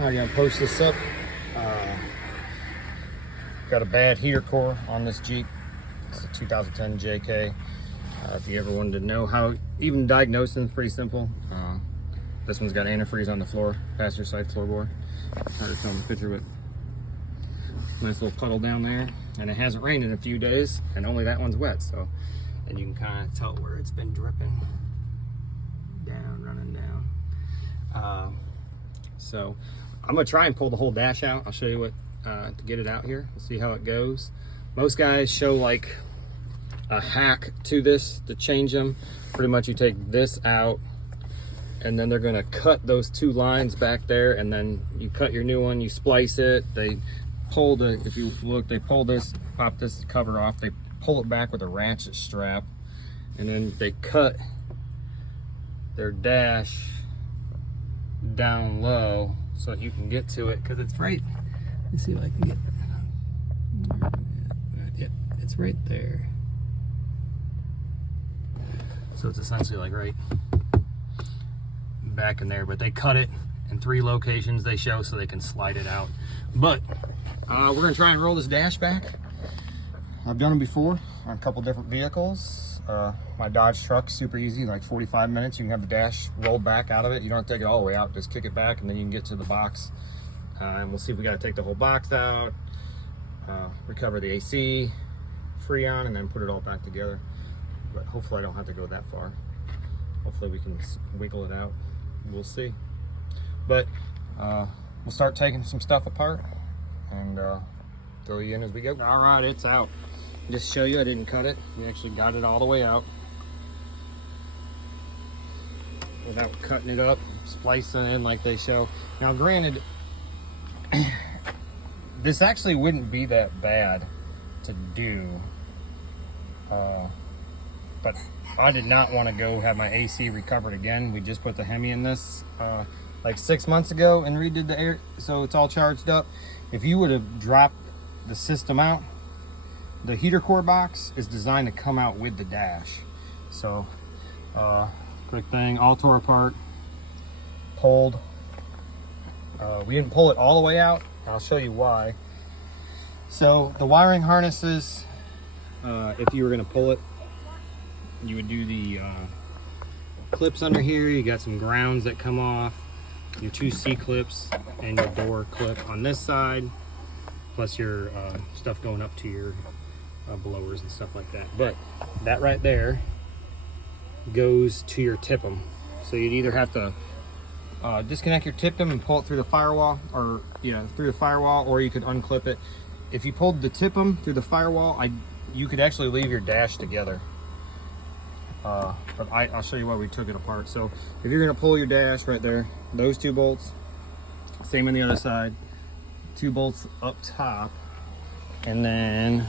I'm gonna post this up. Got a bad heater core on this Jeep. It's a 2010 JK. If you ever wanted to know how, even diagnosing is pretty simple. This one's got antifreeze on the floor, passenger side floorboard. I'll just show the picture of it. Nice little puddle down there, and it hasn't rained in a few days, and only that one's wet. So, and you can kind of tell where it's been dripping down, running down. So I'm gonna try and pull the whole dash out. I'll show you what to get it out here. We'll see how it goes. Most guys show like a hack to this to change them. Pretty much you take this out, and then they're gonna cut those two lines back there, and then you cut your new one, you splice it. They pull the, if you look, they pull this, pop this cover off, they pull it back with a ratchet strap, and then they cut their dash down low so that you can get to it, because it's right, let me see if I can get it. Yep, it's right there. So it's essentially like right back in there, but they cut it in 3 locations they show so they can slide it out. But we're gonna try and roll this dash back. I've done them before on a couple different vehicles. My Dodge truck, super easy, like 45 minutes. You can have the dash rolled back out of it. You don't have to take it all the way out, just kick it back, and then you can get to the box. And we'll see if we gotta take the whole box out, recover the AC, Freon, and then put it all back together. But hopefully I don't have to go that far. Hopefully we can wiggle it out. We'll see. But we'll start taking some stuff apart and throw you in as we go. All right, it's out. Just show you, I didn't cut it. We actually got it all the way out without cutting it up, splicing it in like they show. Now granted, this actually wouldn't be that bad to do, but I did not want to go have my AC recovered again. We just put the Hemi in this like 6 months ago and redid the air, so it's all charged up. If you would have dropped the system out, the heater core box is designed to come out with the dash. So quick thing, all tore apart, pulled. We didn't pull it all the way out. I'll show you why. So the wiring harnesses, if you were going to pull it, you would do the clips under here. You got some grounds that come off, your 2 C-clips, and your door clip on this side, plus your stuff going up to your blowers and stuff like that. But that right there goes to your tip'em. So you'd either have to disconnect your tip'em and pull it through the firewall, or through the firewall, or you could unclip it. If you pulled the tip'em through the firewall, you could actually leave your dash together. But I'll show you why we took it apart. So if you're gonna pull your dash right there, those 2 bolts, same on the other side, 2 bolts up top, and then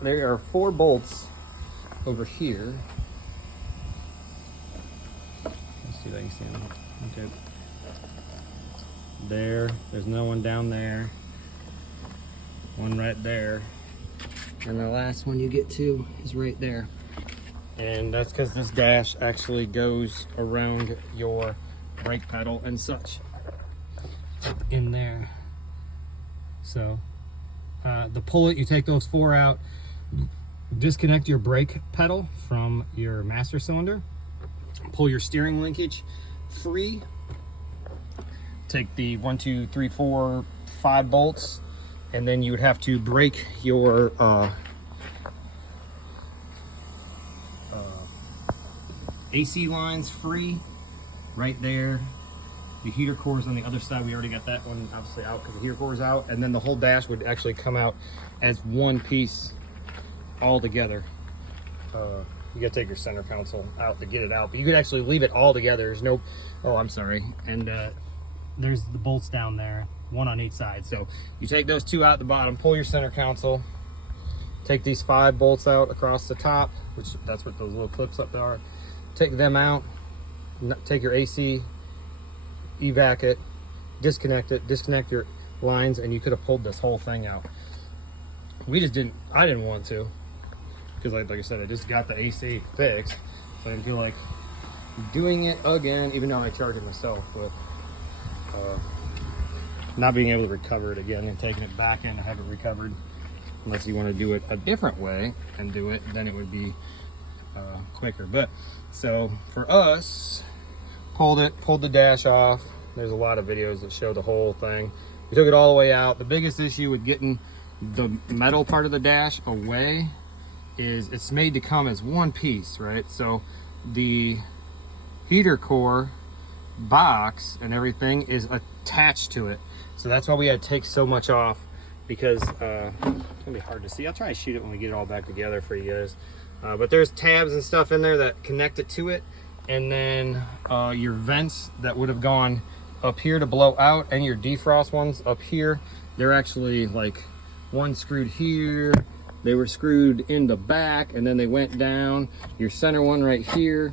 there are 4 bolts over here. Let's see if I can see them. Okay. There's no one down there. One right there. And the last one you get to is right there. And that's because this dash actually goes around your brake pedal and such in there. So the pull it, you take those 4 out, disconnect your brake pedal from your master cylinder, pull your steering linkage free, take the 1, 2, 3, 4, 5 bolts, and then you would have to break your AC lines free right there. The heater core is on the other side. We already got that one obviously out because the heater core is out, and then the whole dash would actually come out as one piece all together. You gotta take your center console out to get it out, but you could actually leave it all together. There's no, oh, I'm sorry. And there's the bolts down there, 1 on each side. So you take those 2 out the bottom, pull your center console, take these 5 bolts out across the top, which that's what those little clips up there are. Take them out, take your AC, evac it, disconnect your lines, and you could have pulled this whole thing out. We just didn't, I didn't want to, because like I said, I just got the AC fixed, so I didn't feel like doing it again, even though I charge it myself, but not being able to recover it again and taking it back in to have it recovered. Unless you want to do it a different way and do it, then it would be quicker. But so for us, pulled the dash off. There's a lot of videos that show the whole thing. We took it all the way out. The biggest issue with getting the metal part of the dash away is it's made to come as one piece, right? So the heater core box and everything is attached to it. So that's why we had to take so much off, because it's gonna be hard to see. I'll try to shoot it when we get it all back together for you guys. But there's tabs and stuff in there that connect it to it, and then your vents that would have gone up here to blow out, and your defrost ones up here, they're actually like one screwed here, they were screwed in the back, and then they went down. Your center one right here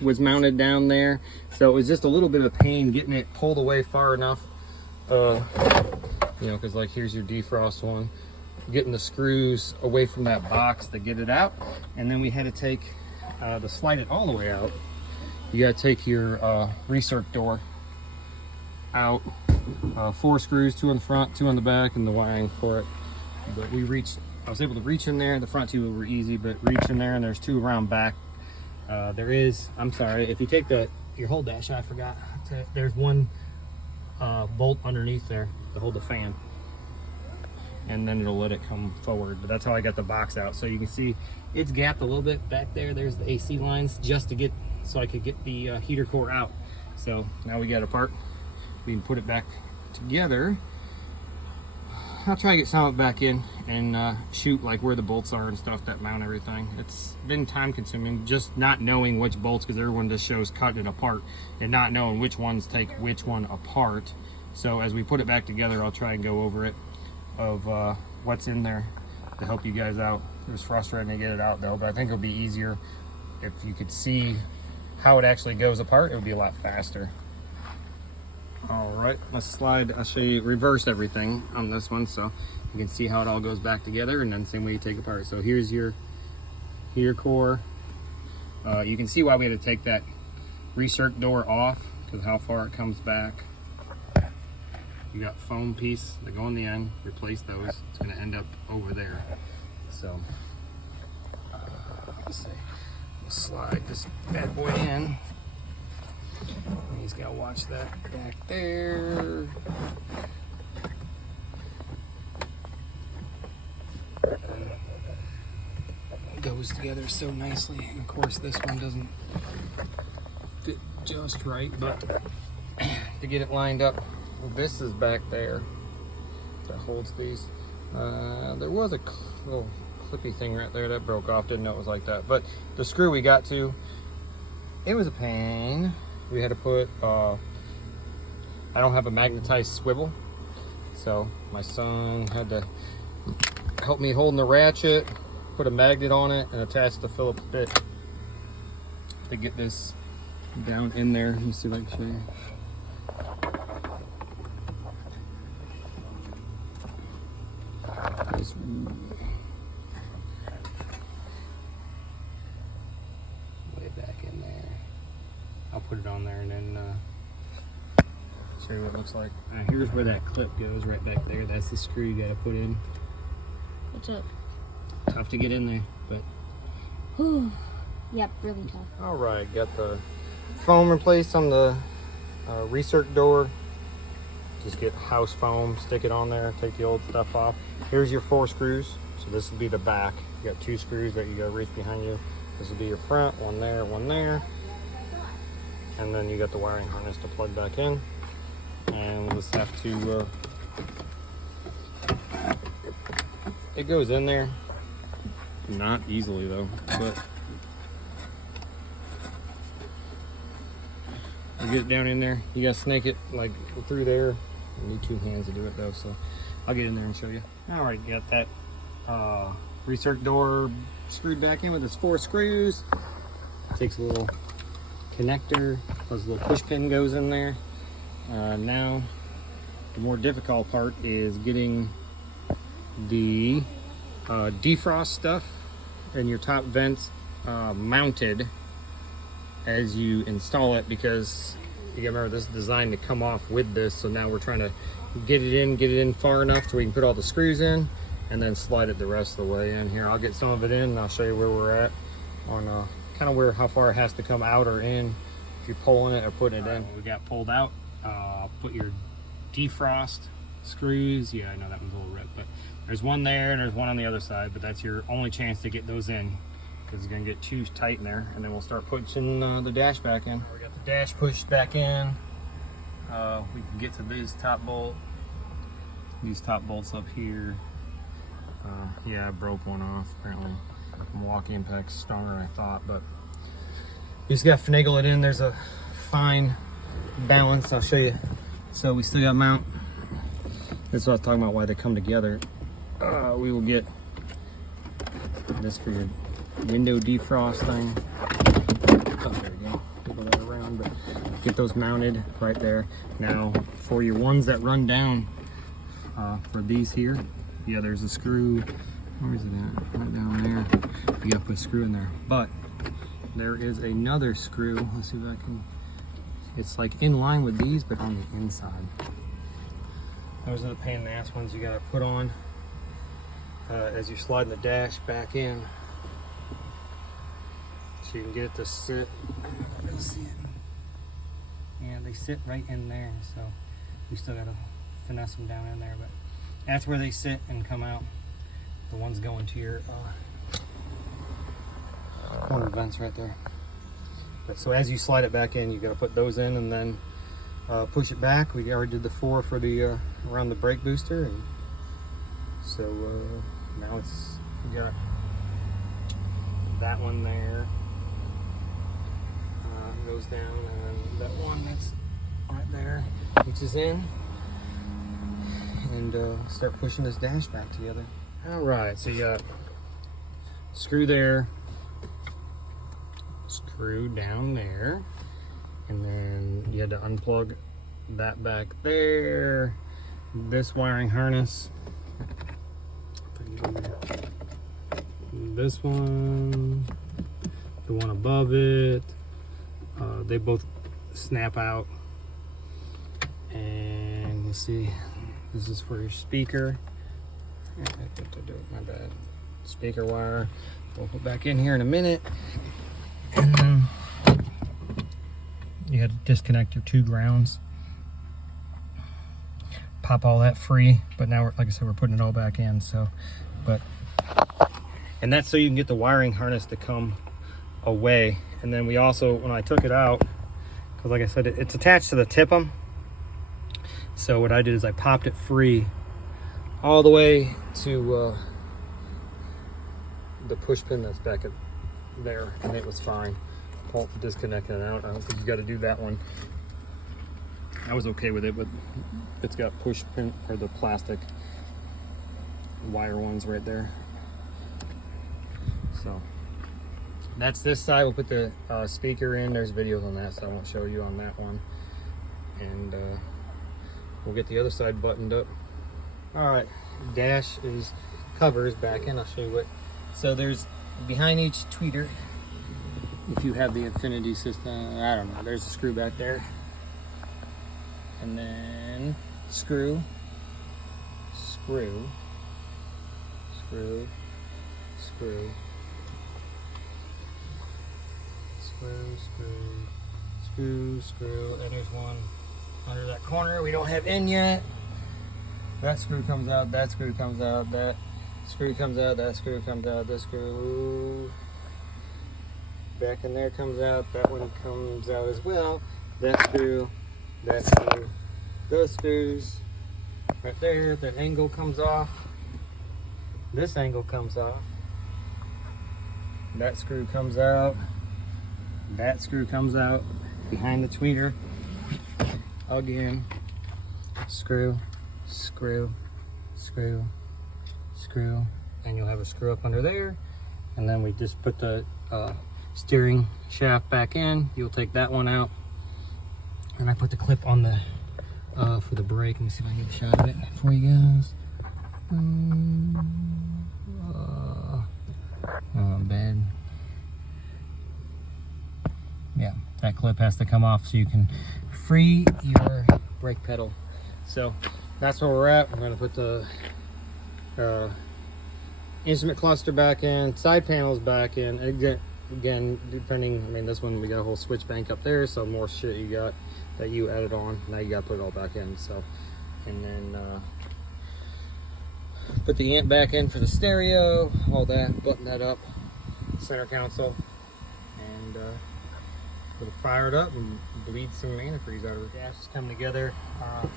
was mounted down there, so it was just a little bit of pain getting it pulled away far enough, you know, because like here's your defrost one, getting the screws away from that box to get it out. And then we had to take to slide it all the way out, you got to take your recirc door out, 4 screws, 2 in the front, 2 on the back, and the wiring for it. But I was able to reach in there. The front 2 were easy, but reach in there, and there's 2 around back. I'm sorry, if you take your whole dash, I forgot, there's one bolt underneath there to hold the fan, and then it'll let it come forward. But that's how I got the box out. So you can see it's gapped a little bit back there. There's the AC lines just to so I could get the heater core out. So now we got a part. We can put it back together. I'll try to get some of it back in and shoot like where the bolts are and stuff that mount everything. It's been time consuming just not knowing which bolts, because everyone just shows cutting it apart and not knowing which ones take which one apart. So as we put it back together, I'll try and go over it of what's in there to help you guys out. It was frustrating to get it out though, but I think it'll be easier if you could see how it actually goes apart. It would be a lot faster. All right, let's slide. I'll show you reverse everything on this one so you can see how it all goes back together, and then same way you take apart. So here's your heater core. You can see why we had to take that recirc door off, because how far it comes back. You got foam piece that go on the end, replace those. It's going to end up over there. So let's see, we'll slide this bad boy in. He's got to watch that back there. It goes together so nicely. And of course, this one doesn't fit just right, but to get it lined up, this is back there that holds these. There was a little clippy thing right there that broke off. Didn't know it was like that. But the screw we got to, it was a pain. We had to put, I don't have a magnetized swivel, so my son had to help me holding the ratchet, put a magnet on it, and attach the Phillips bit to get this down in there. Let me see if I can show you. Way back in there. I'll put it on there and then show you what it looks like. Here's where that clip goes, right back there. That's the screw you got to put in. What's up? Tough to get in there, but. Whew. Yep, really tough. All right, got the foam replaced on the recirc door. Just get house foam, stick it on there, take the old stuff off. Here's your 4 screws. So this will be the back. You got 2 screws that you got to reach behind you. This will be your front, one there, one there. And then you got the wiring harness to plug back in. And we'll just have to, it goes in there. Not easily though, but you get it down in there. You gotta snake it like through there. You need 2 hands to do it though, so I'll get in there and show you. All right, got that recirc door screwed back in with its 4 screws. Takes a little connector, plus a little push pin goes in there. Now the more difficult part is getting the defrost stuff and your top vents mounted as you install it, because you gotta remember this is designed to come off with this. So now we're trying to get it in far enough so we can put all the screws in and then slide it the rest of the way in here. I'll get some of it in and I'll show you where we're at on kind of how far it has to come out or in if you're pulling it or putting it in. We got pulled out. Put your defrost screws. Yeah, I know that one's a little ripped, but there's one there and there's one on the other side, but that's your only chance to get those in, because it's gonna get too tight in there. And then we'll start pushing the dash back in. We got the dash pushed back in. We can get to these top bolts up here. Yeah, I broke one off apparently. Milwaukee Impact's stronger than I thought, but you just gotta finagle it in. There's a fine balance. I'll show you. So we still got mount. That's what I was talking about, why they come together. We will get this for your window defrost thing. Oh, there we go. Wiggle that around, but get those mounted right there. Now, for your ones that run down, for these here, yeah, there's a screw. Where is it at? Right down there. You gotta put a screw in there. But there is another screw. Let's see if I can. It's like in line with these, but on the inside. Those are the pain in the ass ones you gotta put on as you're sliding the dash back in, so you can get it to sit. You'll see it. Yeah, they sit right in there, so we still gotta finesse them down in there, but that's where they sit and come out. The ones going to your corner vents right there. But so as you slide it back in, you got to put those in and then push it back. We already did the 4 for the around the brake booster, and so now it's, we got that one there goes down, and then that one that's right there, which is in, and start pushing this dash back together. All right, so you got screw there, screw down there, and then you had to unplug that back there. This wiring harness, this one, the one above it, they both snap out. And you see, this is for your speaker. My bad. Speaker wire. We'll put back in here in a minute. And then you had to disconnect your 2 grounds. Pop all that free, but now, like I said, we're putting it all back in. So, and that's so you can get the wiring harness to come away. And then we also, when I took it out, because like I said, it's attached to the TIP'em. So what I did is I popped it free all the way to the push pin that's back at there, and it was fine. Disconnecting it out. I don't think you got to do that one. I was okay with it, but it's got push pin, or the plastic wire ones right there. So that's this side. We'll put the speaker in. There's videos on that, so I won't show you on that one. And we'll get the other side buttoned up. All right, dash is covers back in. I'll show you what. So there's behind each tweeter, if you have the infinity system, I don't know, there's a screw back there. And then screw, screw, screw, screw, screw, screw, screw, screw, and there's one under that corner we don't have in yet. That screw comes out, that screw comes out, that screw comes out, that screw comes out, this screw back in there comes out, that one comes out as well, that screw, those screws right there, that angle comes off, this angle comes off, that screw comes out, that screw comes out behind the tweeter, again, screw, screw, screw, screw, and you'll have a screw up under there. And then we just put the steering shaft back in. You'll take that one out, and I put the clip on the for the brake. Let me see if I can get a shot of it for you guys. Bad. Yeah. that clip has to come off so you can free your brake pedal. So that's where we're at. We're going to put the instrument cluster back in, side panels back in. Again, depending, I mean, this one we got a whole switch bank up there, so more shit you got that you added on. Now you got to put it all back in. So, and then put the amp back in for the stereo, all that, button that up, center console, and we'll fire it up and bleed some antifreeze out of it. Gas is coming together.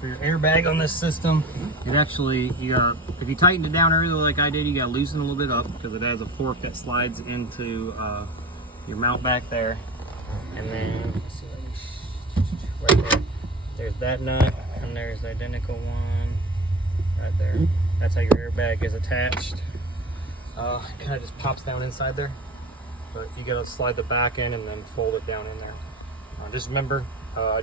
For your airbag on this system, it actually, if you tightened it down earlier like I did, you gotta loosen a little bit up because it has a fork that slides into your mount back there. And then right there, there's that nut, and there's the identical one right there. That's how your airbag is attached. It kind of just pops down inside there, but you gotta slide the back in and then fold it down in there. Just remember, I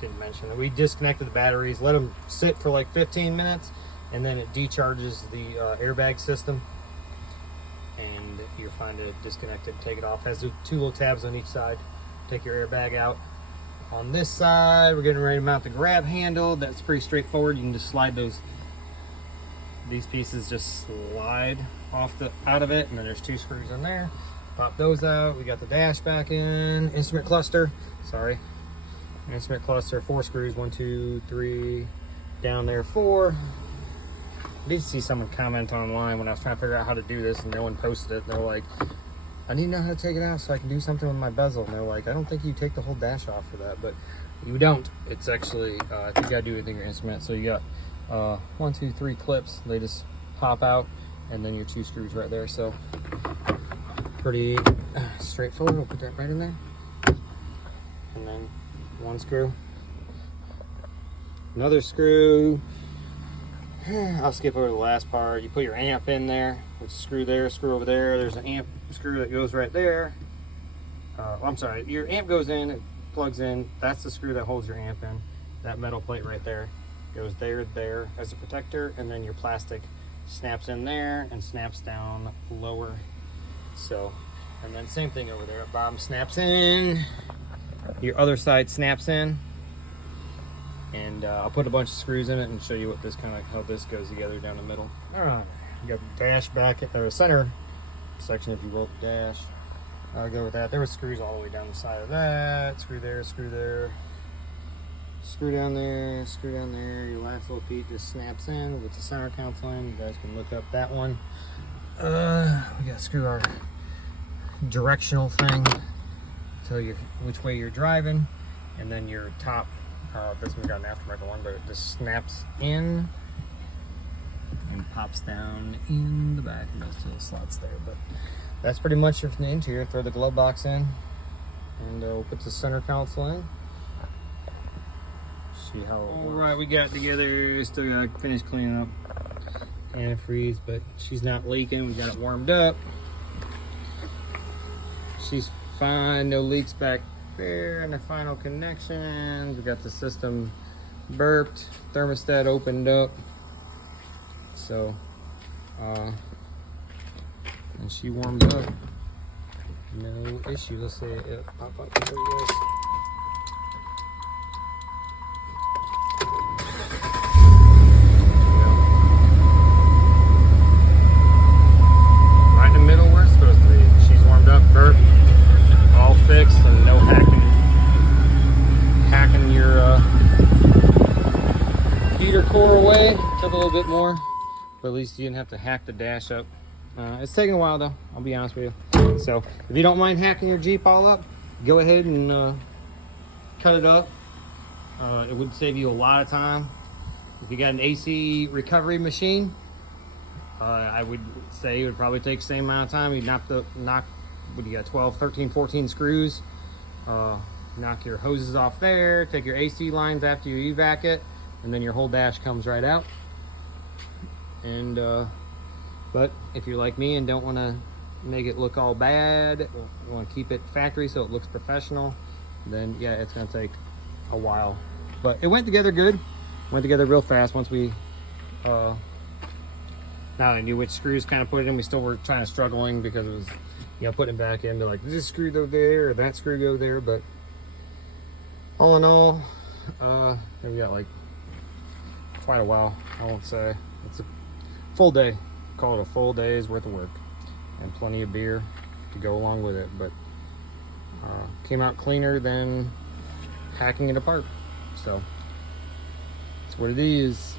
didn't mention that we disconnected the batteries, let them sit for like 15 minutes, and then it decharges the airbag system, and you're fine to disconnect it, take it off. It has 2 little tabs on each side. Take your airbag out. On this side, we're getting ready to mount the grab handle. That's pretty straightforward. You can just slide these pieces just slide out of it, and then there's 2 screws in there. Pop those out. We got the dash back in. Instrument cluster. Sorry. Instrument cluster. 4 screws. 1, 2, 3. Down there 4. I did see someone comment online when I was trying to figure out how to do this, and no one posted it. They're like, I need to know how to take it out so I can do something with my bezel. And they're like, I don't think you take the whole dash off for that, but you don't. It's actually, I think you gotta do it with your instrument. So you got 1, 2, 3 clips. They just pop out, and then your 2 screws right there. So pretty straightforward. We'll put that right in there, and then 1 screw, another screw. I'll skip over the last part. You put your amp in there, which screw there, screw over there. There's an amp screw that goes right there. I'm sorry, your amp goes in, it plugs in. That's the screw that holds your amp in. That metal plate right there goes there as a protector, and then your plastic snaps in there and snaps down lower. So, and then same thing over there. Bottom snaps in, your other side snaps in, and I'll put a bunch of screws in it and show you what this how this goes together down the middle. All right, you got the dash back at the center section, if you will, the dash. I'll go with that. There were screws all the way down the side of that. Screw there, screw there, screw down there, screw down there. Your last little piece just snaps in with the center console in. You guys can look up that one. We got to screw our directional thing, tell you which way you're driving, and then your top. This one got an aftermarket one, but it just snaps in and pops down in the back, and those 2 little slots there. But that's pretty much it from the interior. Throw the glove box in, and we'll put the center console in. See how it works. All right, we got together. Still gotta finish cleaning up antifreeze, but she's not leaking. We got it warmed up. She's fine. No leaks back there. And the final connections. We got the system burped, thermostat opened up. So, and she warmed up. No issue. Let's see it pop up for you guys. Right in the middle where it's supposed to be. She's warmed up, burped, all fixed, and no hacking your heater core away. Took a little bit more, but at least you didn't have to hack the dash up. It's taking a while though, I'll be honest with you. So if you don't mind hacking your Jeep all up, go ahead and cut it up. It would save you a lot of time. If you got an AC recovery machine, I would say it would probably take the same amount of time. You knock what do you got, 12, 13, 14 screws. Knock your hoses off there, take your AC lines after you evac it, and then your whole dash comes right out. And but if you're like me and don't want to make it look all bad, you want to keep it factory so it looks professional, then yeah, it's going to take a while. But it went together good. Went together real fast once we now I knew which screws kind of put it in. We still were trying to struggling because it was, putting it back in, like, does this screw go there or that screw go there? But All in all, we got like quite a while. I won't say it's a full day. Call it a full day's worth of work, and plenty of beer to go along with it. But came out cleaner than hacking it apart. So that's what it is.